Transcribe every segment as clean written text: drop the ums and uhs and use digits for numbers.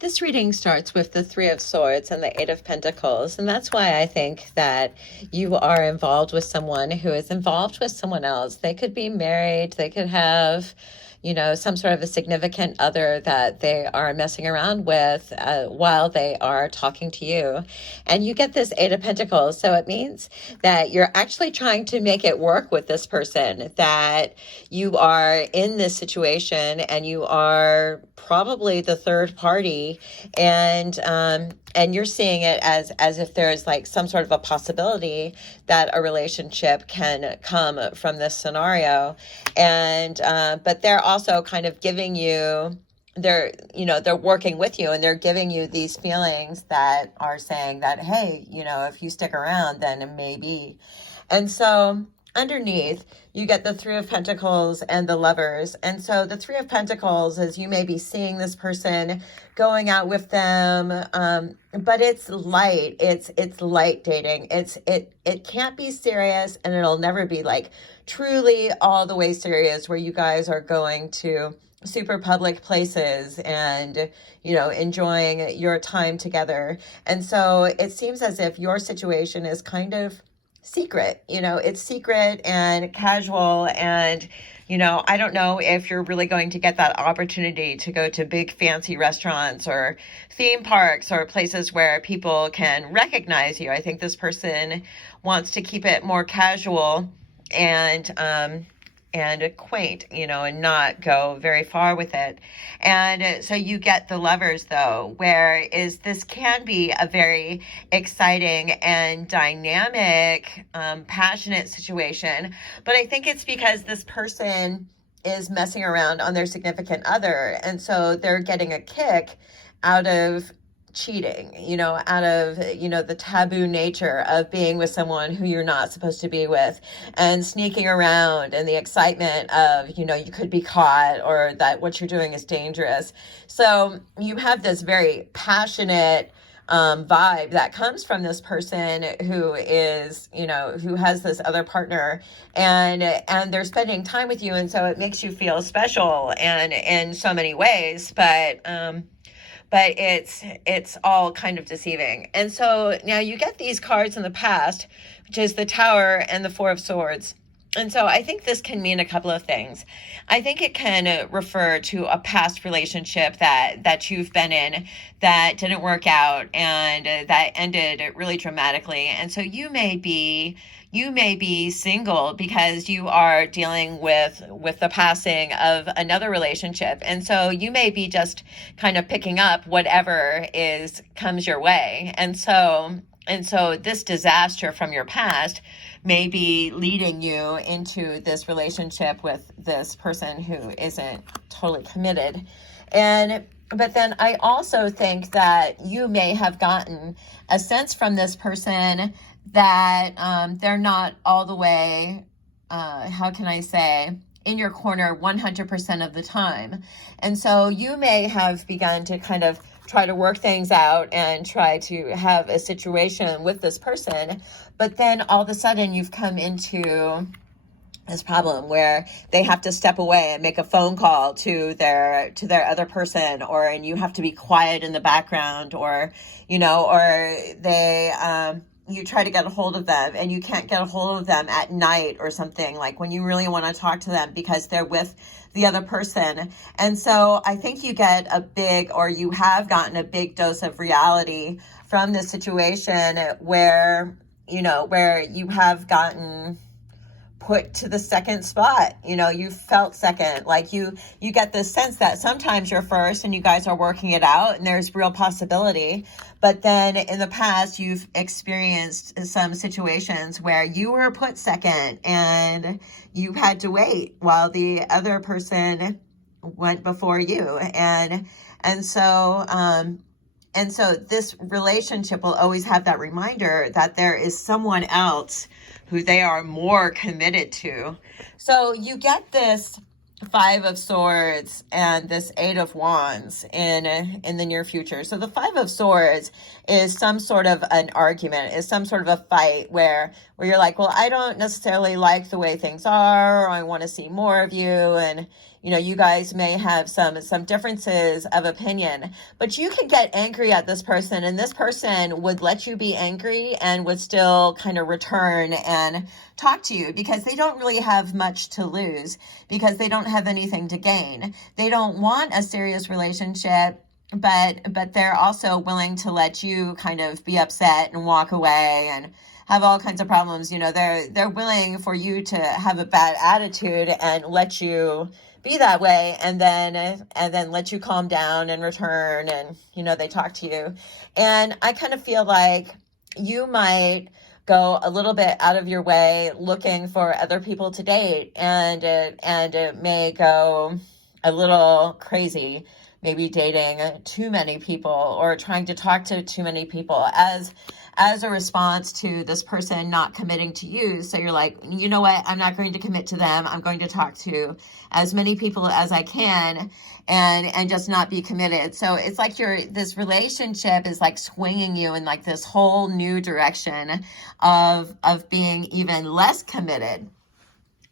This reading starts with the Three of Swords and the Eight of Pentacles. And that's why I think that you are involved with someone who is involved with someone else. They could be married, they could have, some sort of a significant other that they are messing around with while they are talking to you. And you get this Eight of Pentacles. So it means that you're actually trying to make it work with this person, that you are in this situation and you are probably the third party, and you're seeing it as if there's like some sort of a possibility that a relationship can come from this scenario. And but they're also kind of giving you, they're working with you, and they're giving you these feelings that are saying that, hey, if you stick around, then maybe. And so underneath, you get the Three of Pentacles and the Lovers. And so the Three of Pentacles is you may be seeing this person, going out with them, but it's light. It's light dating. It can't be serious, and it'll never be like truly all the way serious where you guys are going to super public places and enjoying your time together. And so it seems as if your situation is kind of secret. It's secret and casual, and I don't know if you're really going to get that opportunity to go to big fancy restaurants or theme parks or places where people can recognize you. I think this person wants to keep it more casual and quaint, and not go very far with it. And so you get the Lovers, though, whereas this can be a very exciting and dynamic, passionate situation. But I think it's because this person is messing around on their significant other. And so they're getting a kick out of cheating, out of, the taboo nature of being with someone who you're not supposed to be with, and sneaking around, and the excitement of, you could be caught, or that what you're doing is dangerous. So you have this very passionate vibe that comes from this person who is, who has this other partner, and they're spending time with you. And so it makes you feel special and in so many ways, but it's all kind of deceiving. And so now you get these cards in the past, which is the Tower and the Four of Swords. And so I think this can mean a couple of things. I think it can refer to a past relationship that you've been in that didn't work out, and that ended really dramatically. And so you may be single because you are dealing with the passing of another relationship. And so you may be just kind of picking up whatever comes your way. And so this disaster from your past may be leading you into this relationship with this person who isn't totally committed. But then I also think that you may have gotten a sense from this person that they're not all the way, how can I say, in your corner 100% of the time. And so you may have begun to kind of try to work things out and try to have a situation with this person, but then all of a sudden you've come into this problem where they have to step away and make a phone call to their other person, and you have to be quiet in the background, or they you try to get a hold of them and you can't get a hold of them at night or something, like when you really want to talk to them because they're with the other person. And so I think you get you have gotten a big dose of reality from this situation where you have gotten put to the second spot. You felt second, like you get this sense that sometimes you're first and you guys are working it out and there's real possibility. But then in the past, you've experienced some situations where you were put second and you had to wait while the other person went before you. And so this relationship will always have that reminder that there is someone else who they are more committed to. So you get this Five of Swords and this Eight of Wands in the near future. So the Five of Swords is some sort of an argument, is some sort of a fight where you're like, well, I don't necessarily like the way things are, or I want to see more of you. And you know, you guys may have some differences of opinion, but you could get angry at this person, and this person would let you be angry and would still kind of return and talk to you, because they don't really have much to lose, because they don't have anything to gain. They don't want a serious relationship, but they're also willing to let you kind of be upset and walk away and have all kinds of problems. You know, they're willing for you to have a bad attitude and let you be that way, and then let you calm down and return, and you know, they talk to you. And I kind of feel like you might go a little bit out of your way looking for other people to date, and it may go a little crazy, maybe dating too many people or trying to talk to too many people as a response to this person not committing to you. So you're like, you know what, I'm not going to commit to them. I'm going to talk to as many people as I can and just not be committed. So it's like this relationship is like swinging you in like this whole new direction of being even less committed.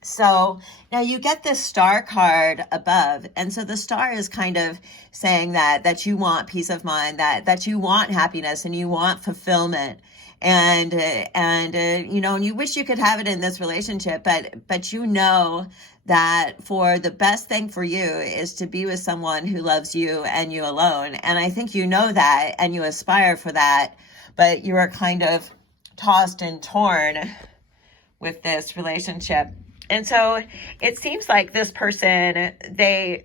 So now you get this star card above. And so the star is kind of saying that you want peace of mind, that you want happiness and you want fulfillment. And you know, and you wish you could have it in this relationship, but you know that for the best thing for you is to be with someone who loves you and you alone. And I think you know that and you aspire for that, but you are kind of tossed and torn with this relationship. And so it seems like this person, they're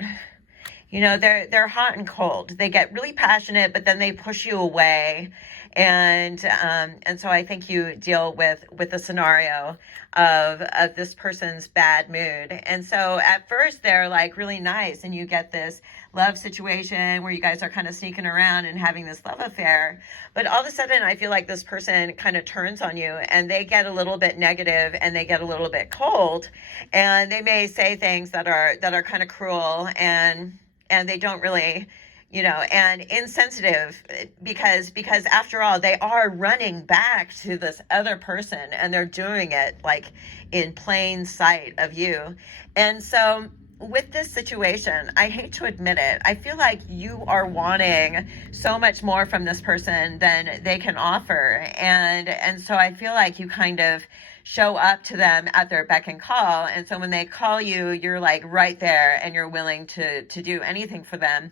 hot and cold. They get really passionate, but then they push you away. And so I think you deal with the scenario of this person's bad mood. And so at first they're like really nice, and you get this love situation where you guys are kind of sneaking around and having this love affair. But all of a sudden I feel like this person kind of turns on you, and they get a little bit negative and they get a little bit cold, and they may say things that are kind of cruel, and they don't really, you know, and insensitive, because after all, they are running back to this other person, and they're doing it like in plain sight of you. And so with this situation, I hate to admit it, I feel like you are wanting so much more from this person than they can offer. And so I feel like you kind of show up to them at their beck and call. And so when they call you, you're like right there and you're willing to do anything for them.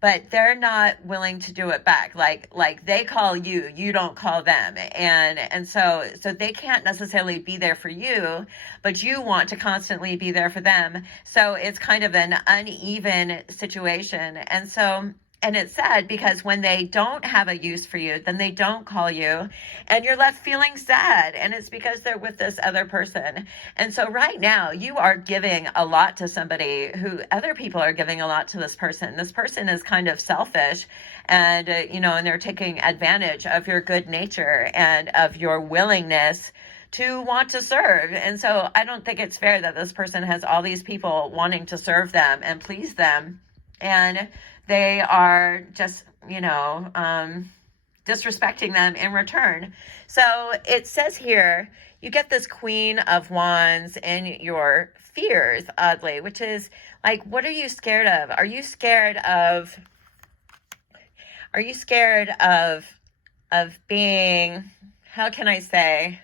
But they're not willing to do it back. Like they call you, you don't call them. And so they can't necessarily be there for you, but you want to constantly be there for them. So it's kind of an uneven situation. And it's sad because when they don't have a use for you, then they don't call you and you're left feeling sad. And it's because they're with this other person. And so right now you are giving a lot to somebody who other people are giving a lot to this person. This person is kind of selfish and, and they're taking advantage of your good nature and of your willingness to want to serve. And so I don't think it's fair that this person has all these people wanting to serve them and please them, and they are just, disrespecting them in return. So it says here, you get this Queen of Wands in your fears, oddly, which is like, what are you scared of? Are you scared of being, how can I say,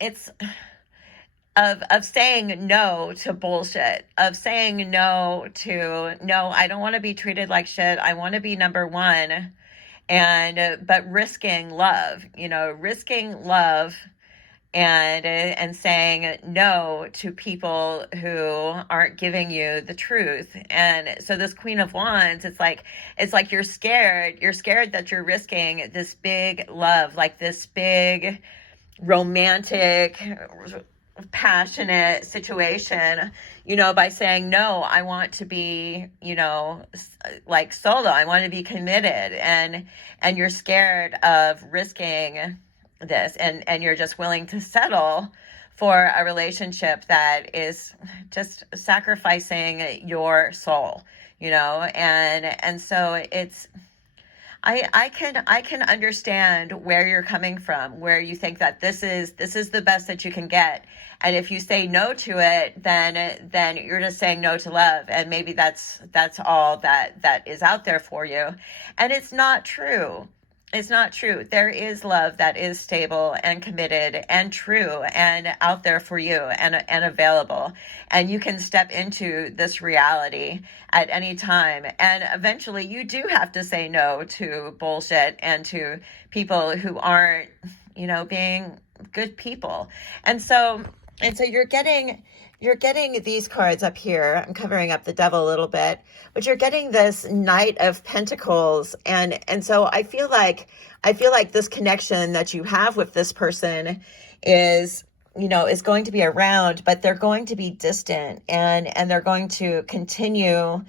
it's of saying no to bullshit, of saying no, I don't want to be treated like shit. I want to be number one. But risking love, and saying no to people who aren't giving you the truth. And so this Queen of Wands, it's like you're scared that you're risking this big love, like this big romantic, passionate situation, by saying, no, I want to be, like solo. I want to be committed. And you're scared of risking this, and you're just willing to settle for a relationship that is just sacrificing your soul, and so I can understand where you're coming from, where you think that this is the best that you can get. And if you say no to it, then you're just saying no to love. And maybe that's all that is out there for you. And it's not true. It's not true. There is love that is stable and committed and true and out there for you and available. And you can step into this reality at any time. And eventually you do have to say no to bullshit and to people who aren't, being good people. And so you're getting these cards up here. I'm covering up the devil a little bit, but you're getting this Knight of Pentacles. And so I feel like this connection that you have with this person is going to be around, but they're going to be distant, and they're going to continue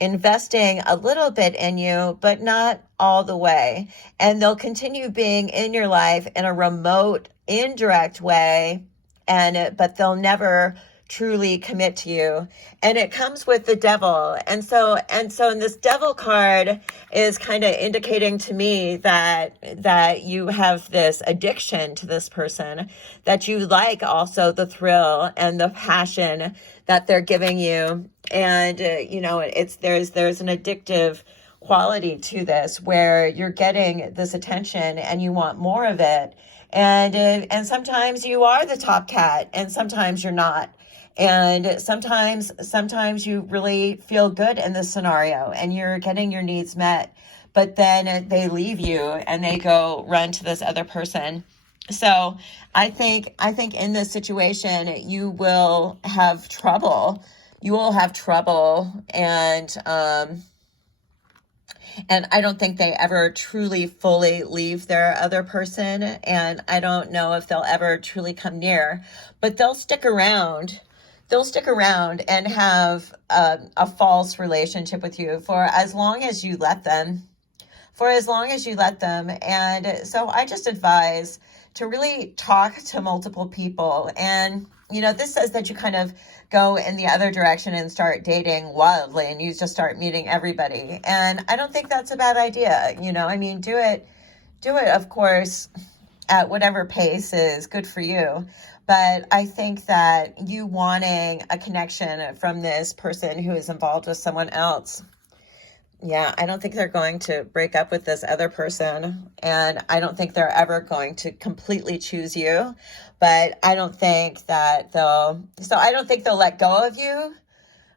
investing a little bit in you, but not all the way. And they'll continue being in your life in a remote, indirect way, but they'll never truly commit to you. And it comes with the devil. And so in this devil card is kind of indicating to me that you have this addiction to this person, that you like also the thrill and the passion that they're giving you. And there's an addictive quality to this, where you're getting this attention and you want more of it. And sometimes you are the top cat, and sometimes you're not. And sometimes you really feel good in this scenario and you're getting your needs met, but then they leave you and they go run to this other person. So I think in this situation, you will have trouble. And I don't think they ever truly, fully leave their other person. And I don't know if they'll ever truly come near, but they'll stick around. They'll stick around and have a false relationship with you for as long as you let them. And so I just advise to really talk to multiple people. And, this says that you kind of go in the other direction and start dating wildly, and you just start meeting everybody. And I don't think that's a bad idea. Do it, of course, at whatever pace is good for you. But I think that you wanting a connection from this person who is involved with someone else, I don't think they're going to break up with this other person. And I don't think they're ever going to completely choose you. But I don't think that I don't think they'll let go of you.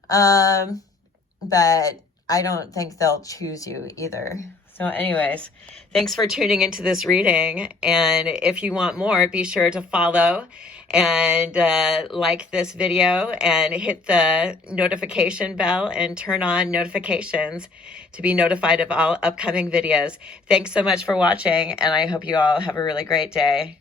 But I don't think they'll choose you either. So anyways, thanks for tuning into this reading. And if you want more, be sure to follow and like this video and hit the notification bell and turn on notifications to be notified of all upcoming videos. Thanks so much for watching, and I hope you all have a really great day.